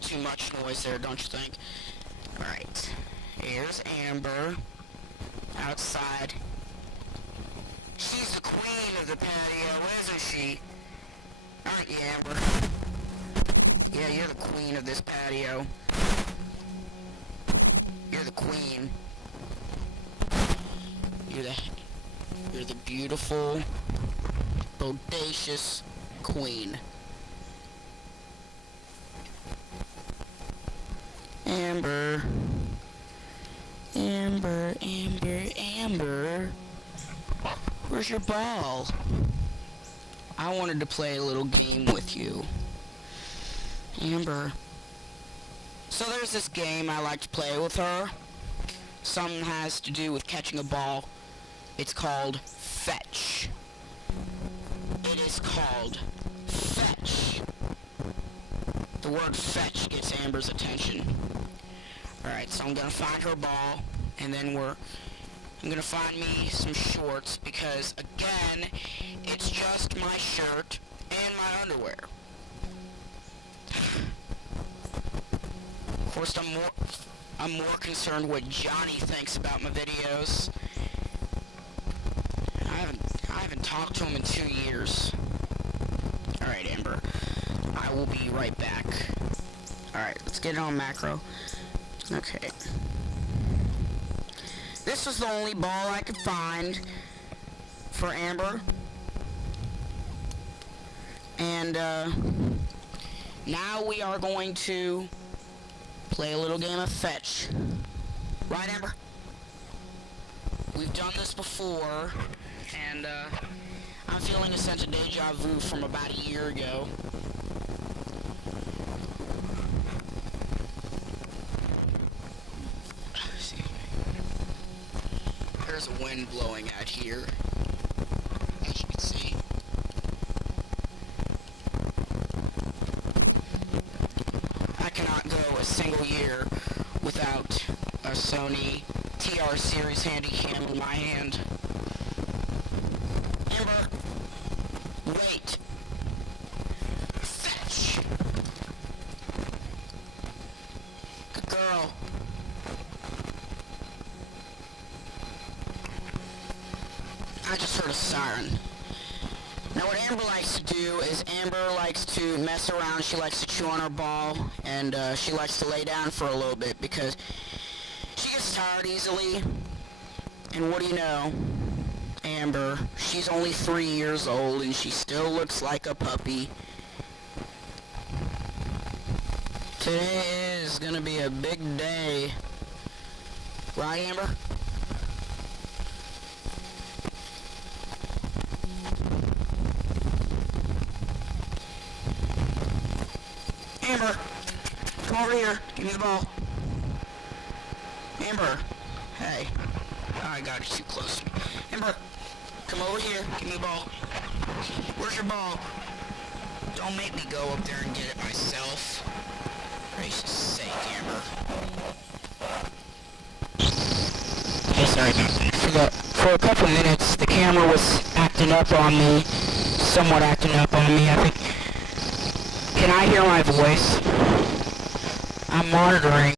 little too much noise there, don't you think? Alright. Here's Amber. Outside. She's the queen of the patio, isn't she? Aren't you, Amber? Yeah, you're the queen of this patio. You're the queen. You're the beautiful, bodacious queen. Amber. Amber, Amber, Amber. Where's your ball? I wanted to play a little game with you. Amber. So there's this game I like to play with her. Something has to do with catching a ball. It's called fetch. It is called fetch. The word fetch gets Amber's attention. Alright, so I'm gonna find her ball, and then I'm gonna find me some shorts, because again, it's just my shirt and my underwear. Of course, I'm more concerned what Johnny thinks about my videos. I haven't talked to him in 2 years. Alright, Amber. I will be right back. Alright, let's get it on macro. Okay. This was the only ball I could find for Amber. And, now we are going to play a little game of fetch. Right, Amber? We've done this before, and, I'm feeling a sense of deja vu from about a year ago. There's a wind blowing out here, as you can see. I cannot go a single year without a Sony TR series handycam in my hand. Amber, wait. Fetch. Good girl. I just heard a siren. Now what Amber likes to do is Amber likes to mess around, she likes to chew on her ball, and she likes to lay down for a little bit because she gets tired easily. And what do you know? Amber, she's only 3 years old and she still looks like a puppy. Today is gonna be a big day. Right, Amber? Amber, come over here. Give me the ball. Amber, hey. Oh, I got it too close to me. Amber, come over here. Give me the ball. Where's your ball? Don't make me go up there and get it myself. Gracious sake, Amber. Hey, sorry about that. For a couple minutes, the camera was acting up on me. Somewhat acting up on me, I think. Can I hear my voice? I'm monitoring